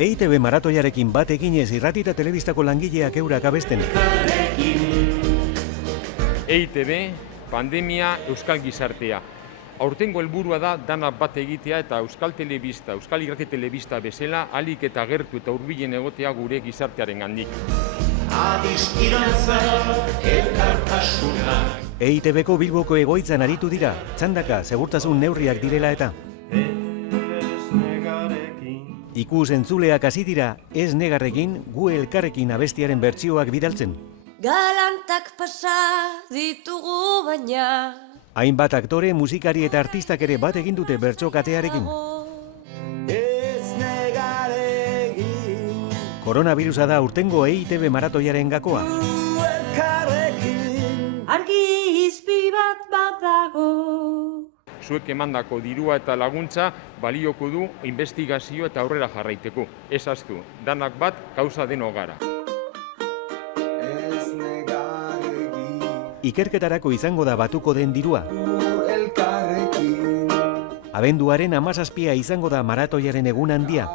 EITB maratoiarekin bat eginez irrati eta telebistako langileak eurak abesten. EITB, pandemia, euskal gizartea. Aurtengo helburua da dana bat egitea eta euskal telebista, euskal irrati telebista bezala ahalik eta gertu eta hurbilen egotea gure gizartearen gandik. EITBko Bilboko egoitzan aritu dira, txandaka segurtasun neurriak direla eta. Ikus entzuleak hasi dira, ez negarrekin, gu elkarrekin abestiaren bertsioak bidaltzen. Galantak pasa ditugu baina. Hainbat aktore, musikari eta artistak ere bat egin dute bertsokatearekin. Koronavirusa da urtengo EITB maratoiaren gakoa. Argi izpi bat dago. Zuek emandako dirua eta laguntza balioko du investigazio eta aurrera jarraiteko. Ez ahaztu, danak bat kausa deno gara. Ikerketarako izango da batuko den dirua. Abenduaren 17 izango da maratoiaren egun handia.